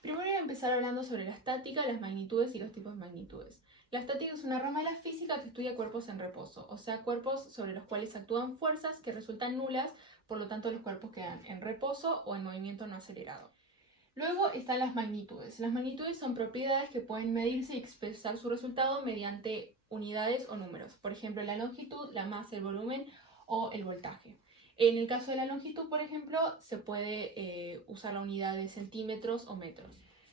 Primero voy a empezar hablando sobre la estática, las magnitudes y los tipos de magnitudes. La estática es una rama de la física que estudia cuerpos en reposo, o sea, cuerpos sobre los cuales actúan fuerzas que resultan nulas, por lo tanto los cuerpos quedan en reposo o en movimiento no acelerado. Luego están las magnitudes. Las magnitudes son propiedades que pueden medirse y expresar su resultado mediante unidades o números. Por ejemplo, la longitud, la masa, el volumen o el voltaje. En el caso de la longitud, por ejemplo, se puede usar la unidad de centímetros o metros.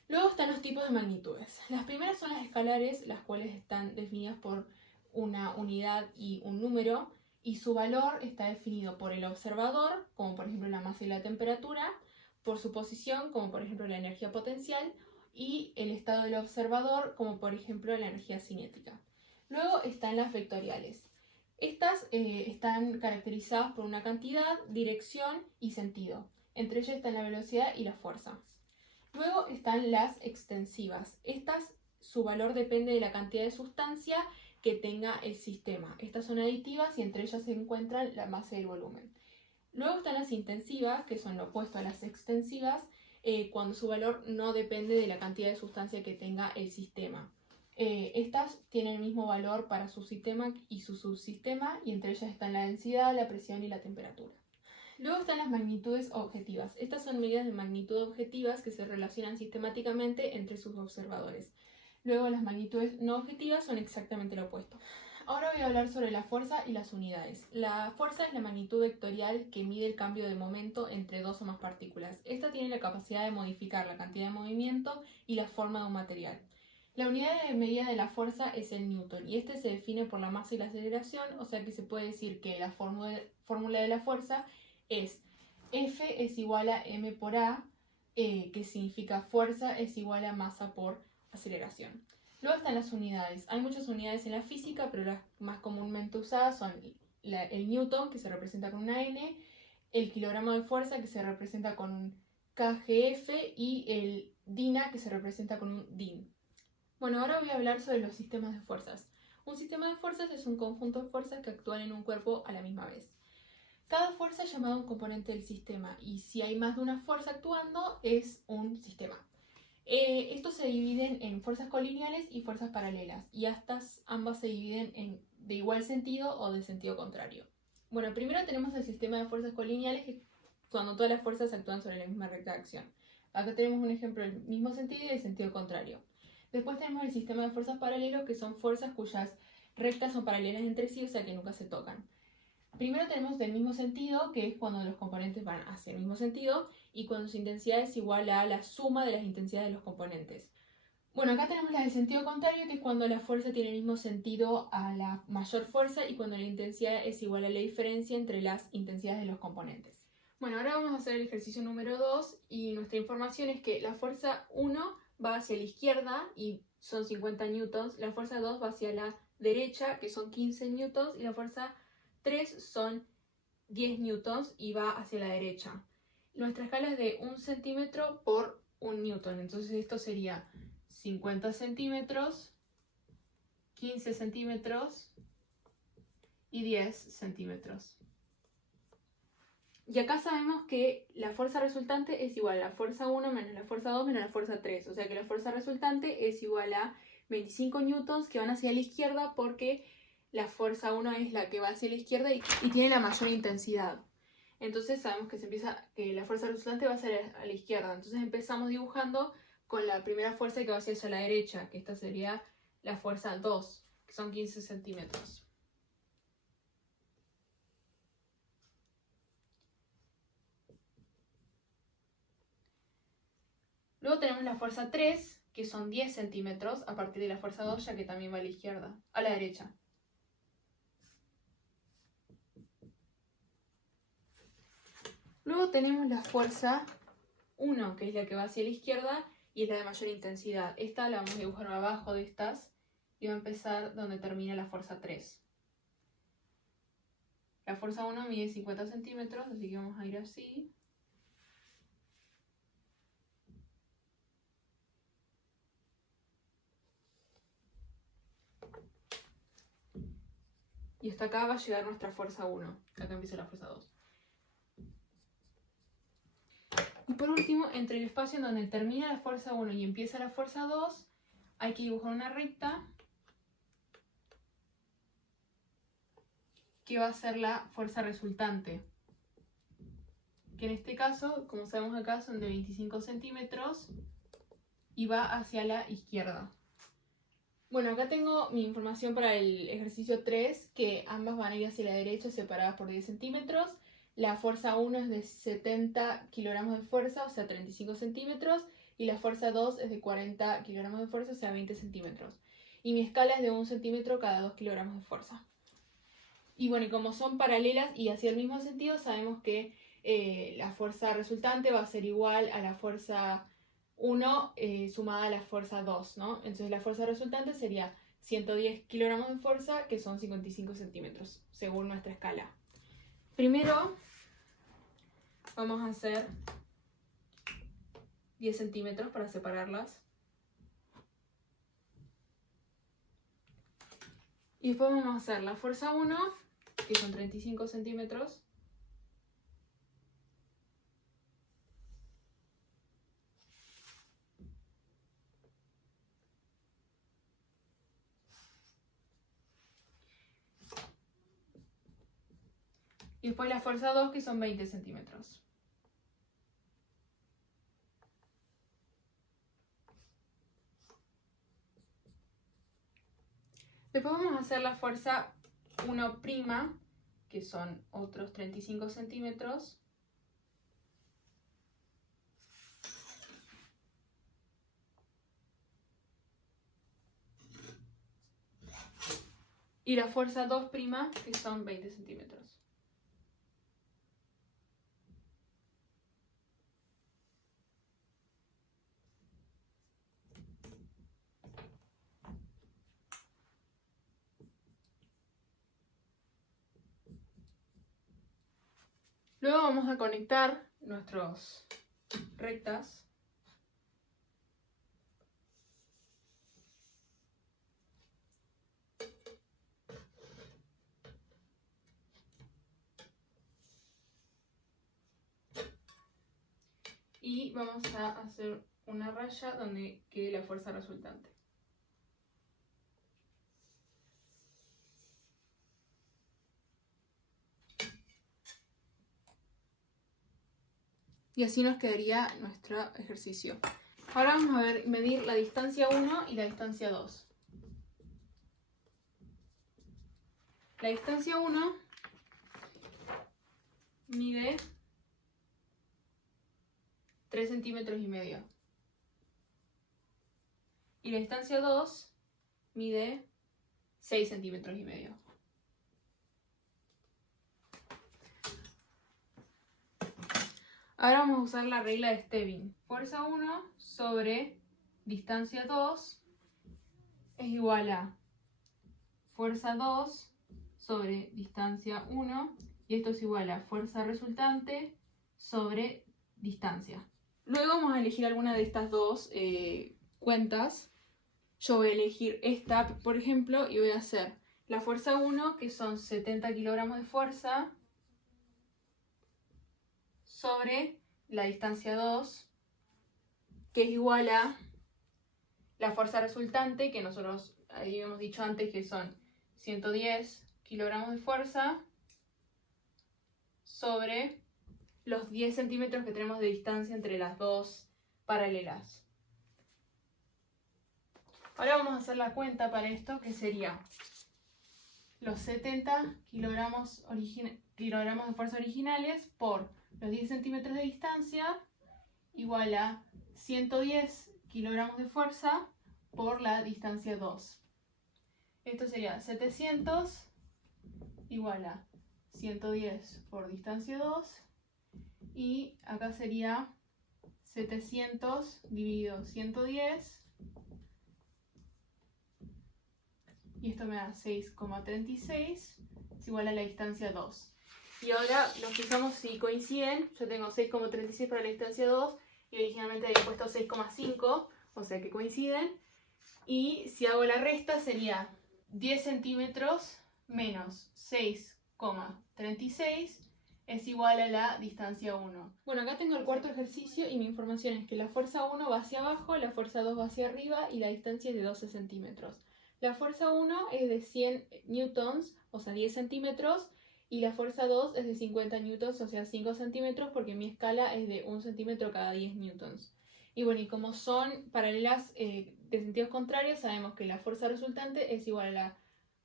Luego están los tipos de magnitudes. Las primeras son las escalares, las cuales están definidas por una unidad y un número, y su valor está definido por el observador, como por ejemplo la masa y la temperatura, por su posición, como por ejemplo la energía potencial, y el estado del observador, como por ejemplo la energía cinética. Luego están las vectoriales. Estas están caracterizadas por una cantidad, dirección y sentido. Entre ellas están la velocidad y la fuerza. Luego están las extensivas. Su valor depende de la cantidad de sustancia que tenga el sistema. Estas son aditivas y entre ellas se encuentran la masa y el volumen. Luego están las intensivas, que son lo opuesto a las extensivas, cuando su valor no depende de la cantidad de sustancia que tenga el sistema. Estas tienen el mismo valor para su sistema y su subsistema, y entre ellas están la densidad, la presión y la temperatura. Luego están las magnitudes objetivas. Estas son medidas de magnitud objetivas que se relacionan sistemáticamente entre sus observadores. Luego las magnitudes no objetivas son exactamente lo opuesto. Ahora voy a hablar sobre la fuerza y las unidades. La fuerza es la magnitud vectorial que mide el cambio de momento entre dos o más partículas. Esta tiene la capacidad de modificar la cantidad de movimiento y la forma de un material. La unidad de medida de la fuerza es el newton, y este se define por la masa y la aceleración, o sea que se puede decir que la fórmula de la fuerza es F es igual a m por a, que significa fuerza es igual a masa por aceleración. Luego están las unidades. Hay muchas unidades en la física, pero las más comúnmente usadas son el newton, que se representa con una n, el kilogramo de fuerza, que se representa con un kgf, y el dina, que se representa con un din. Bueno, ahora voy a hablar sobre los sistemas de fuerzas. Un sistema de fuerzas es un conjunto de fuerzas que actúan en un cuerpo a la misma vez. Cada fuerza es llamada un componente del sistema, y si hay más de una fuerza actuando, es un sistema. Estos se dividen en fuerzas colineales y fuerzas paralelas, y ambas se dividen de igual sentido o de sentido contrario. Bueno, primero tenemos el sistema de fuerzas colineales, que cuando todas las fuerzas actúan sobre la misma recta de acción. Acá tenemos un ejemplo del mismo sentido y del sentido contrario. Después tenemos el sistema de fuerzas paralelos, que son fuerzas cuyas rectas son paralelas entre sí, o sea que nunca se tocan. Primero tenemos del mismo sentido, que es cuando los componentes van hacia el mismo sentido, y cuando su intensidad es igual a la suma de las intensidades de los componentes. Bueno, acá tenemos la del sentido contrario, que es cuando la fuerza tiene el mismo sentido a la mayor fuerza y cuando la intensidad es igual a la diferencia entre las intensidades de los componentes. Bueno, ahora vamos a hacer el ejercicio número 2, y nuestra información es que la fuerza 1 va hacia la izquierda y son 50 newtons, la fuerza 2 va hacia la derecha, que son 15 newtons, y la fuerza 3 son 10 newtons y va hacia la derecha. Nuestra escala es de 1 centímetro por 1 newton, entonces esto sería 50 centímetros, 15 centímetros y 10 centímetros. Y acá sabemos que la fuerza resultante es igual a la fuerza 1 menos la fuerza 2 menos la fuerza 3, o sea que la fuerza resultante es igual a 25 newtons que van hacia la izquierda, porque la fuerza 1 es la que va hacia la izquierda y tiene la mayor intensidad. Entonces sabemos que la fuerza resultante va a ser a la izquierda. Entonces empezamos dibujando con la primera fuerza que va hacia la derecha, que esta sería la fuerza 2, que son 15 centímetros. Luego tenemos la fuerza 3, que son 10 centímetros, a partir de la fuerza 2, ya que también va a la izquierda, a la derecha. Luego tenemos la fuerza 1, que es la que va hacia la izquierda y es la de mayor intensidad. Esta la vamos a dibujar abajo de estas y va a empezar donde termina la fuerza 3. La fuerza 1 mide 50 centímetros, así que vamos a ir así. Y hasta acá va a llegar nuestra fuerza 1. Acá empieza la fuerza 2. Y por último, entre el espacio en donde termina la fuerza 1 y empieza la fuerza 2, hay que dibujar una recta que va a ser la fuerza resultante. Que en este caso, como sabemos acá, son de 25 centímetros y va hacia la izquierda. Bueno, acá tengo mi información para el ejercicio 3, que ambas van a ir hacia la derecha separadas por 10 centímetros. La fuerza 1 es de 70 kilogramos de fuerza, o sea 35 centímetros, y la fuerza 2 es de 40 kilogramos de fuerza, o sea 20 centímetros. Y mi escala es de 1 centímetro cada 2 kilogramos de fuerza. Y bueno, y como son paralelas y hacia el mismo sentido, sabemos que la fuerza resultante va a ser igual a la fuerza 1 sumada a la fuerza 2, ¿no? Entonces la fuerza resultante sería 110 kilogramos de fuerza, que son 55 centímetros, según nuestra escala. Primero vamos a hacer 10 centímetros para separarlas. Y después vamos a hacer la fuerza 1, que son 35 centímetros. Y después la fuerza 2, que son 20 centímetros. Después vamos a hacer la fuerza 1', que son otros 35 centímetros. Y la fuerza 2', que son 20 centímetros. Luego vamos a conectar nuestras rectas. Y vamos a hacer una raya donde quede la fuerza resultante. Y así nos quedaría nuestro ejercicio. Ahora vamos a medir la distancia 1 y la distancia 2. La distancia 1 mide 3 centímetros y medio. Y la distancia 2 mide 6 centímetros y medio. Ahora vamos a usar la regla de Stevin. Fuerza 1 sobre distancia 2 es igual a fuerza 2 sobre distancia 1, y esto es igual a fuerza resultante sobre distancia. Luego vamos a elegir alguna de estas dos cuentas. Yo voy a elegir esta, por ejemplo, y voy a hacer la fuerza 1, que son 70 kilogramos de fuerza, sobre la distancia 2, que es igual a la fuerza resultante, que nosotros habíamos dicho antes que son 110 kilogramos de fuerza, sobre los 10 centímetros que tenemos de distancia entre las dos paralelas. Ahora vamos a hacer la cuenta para esto, que sería los 70 kilogramos de fuerza originales por los 10 centímetros de distancia, igual a 110 kilogramos de fuerza por la distancia 2. Esto sería 700 igual a 110 por distancia 2, y acá sería 700 dividido 110, y esto me da 6,36, es igual a la distancia 2. Y ahora nos fijamos si coinciden. Yo tengo 6,36 para la distancia 2 y originalmente había puesto 6,5, o sea que coinciden. Y si hago la resta sería 10 centímetros menos 6,36 es igual a la distancia 1. Bueno, acá tengo el cuarto ejercicio y mi información es que la fuerza 1 va hacia abajo, la fuerza 2 va hacia arriba y la distancia es de 12 centímetros. La fuerza 1 es de 100 newtons, o sea 10 centímetros, y la fuerza 2 es de 50 newtons, o sea 5 centímetros, porque mi escala es de 1 centímetro cada 10 newtons. Y bueno, y como son paralelas de sentidos contrarios, sabemos que la fuerza resultante es igual a la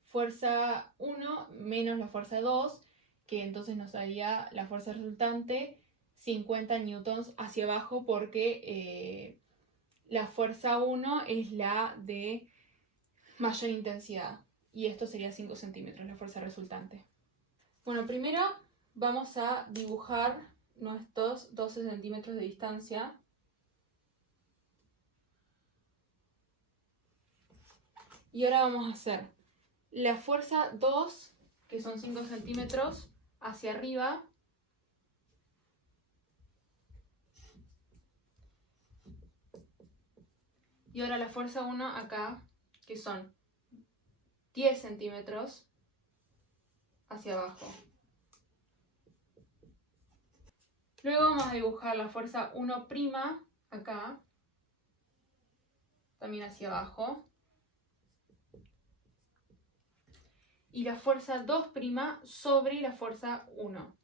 fuerza 1 menos la fuerza 2, que entonces nos daría la fuerza resultante 50 newtons hacia abajo, porque la fuerza 1 es la de mayor intensidad, y esto sería 5 centímetros, la fuerza resultante. Bueno, primero vamos a dibujar nuestros 12 centímetros de distancia. Y ahora vamos a hacer la fuerza 2, que son 5 centímetros, hacia arriba. Y ahora la fuerza 1 acá, que son 10 centímetros, hacia abajo. Luego vamos a dibujar la fuerza 1' acá, también hacia abajo. Y la fuerza 2' sobre la fuerza 1.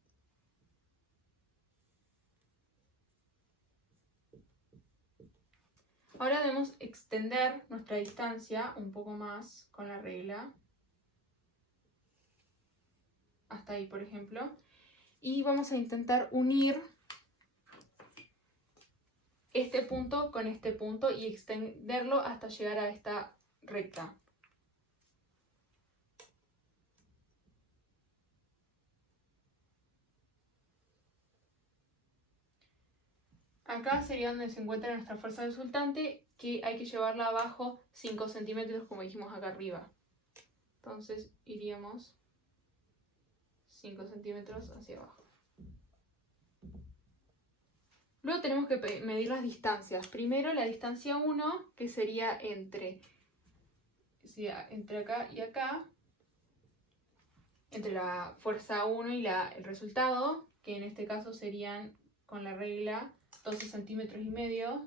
Ahora debemos extender nuestra distancia un poco más con la regla. Hasta ahí, por ejemplo. Y vamos a intentar unir este punto con este punto y extenderlo hasta llegar a esta recta. Acá sería donde se encuentra nuestra fuerza resultante, que hay que llevarla abajo 5 centímetros como dijimos acá arriba. Entonces iríamos 5 centímetros hacia abajo. Luego tenemos que medir las distancias. Primero la distancia 1, que sería entre acá y acá, entre la fuerza 1 y el resultado, que en este caso serían, con la regla, 12 centímetros y medio.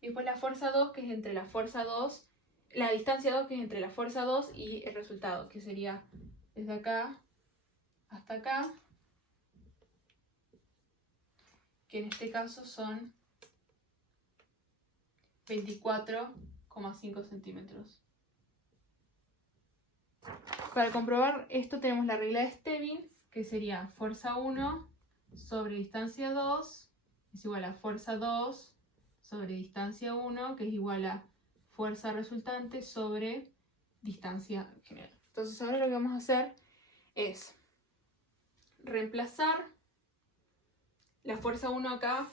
Y después la fuerza 2, que es entre la fuerza 2, la distancia 2, que es entre la fuerza 2 y el resultado, que sería desde acá hasta acá, que en este caso son 24,5 centímetros. Para comprobar esto tenemos la regla de Stevin, que sería fuerza 1 sobre distancia 2 es igual a fuerza 2 sobre distancia 1, que es igual a fuerza resultante sobre distancia general. Entonces ahora lo que vamos a hacer es reemplazar la fuerza 1 acá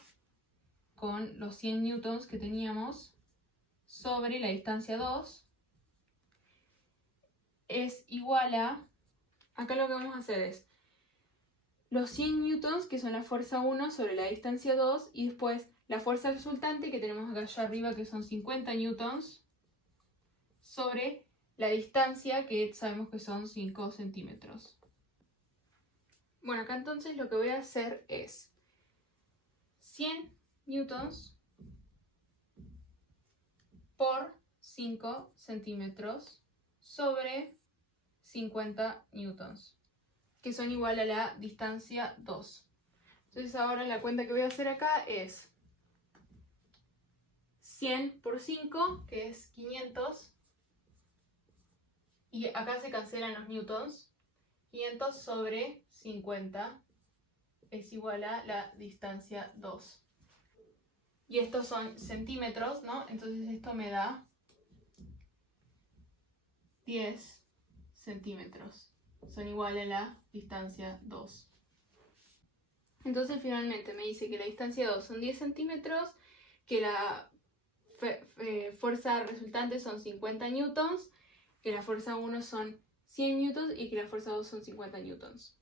con los 100 newtons que teníamos sobre la distancia 2 es igual a, acá lo que vamos a hacer es los 100 newtons, que son la fuerza 1 sobre la distancia 2, y después la fuerza resultante, que tenemos acá allá arriba, que son 50 newtons, sobre la distancia, que sabemos que son 5 centímetros. Bueno, acá entonces lo que voy a hacer es 100 newtons por 5 centímetros sobre 50 newtons, que son igual a la distancia 2. Entonces ahora la cuenta que voy a hacer acá es 100 por 5, que es 500, y acá se cancelan los newtons. 500 sobre 50 es igual a la distancia 2. Y estos son centímetros, ¿no? Entonces esto me da 10 centímetros. Son igual a la distancia 2. Entonces finalmente me dice que la distancia 2 son 10 centímetros, que la fuerza resultante son 50 newtons, que la fuerza 1 son 100 newtons y que la fuerza 2 son 50 newtons.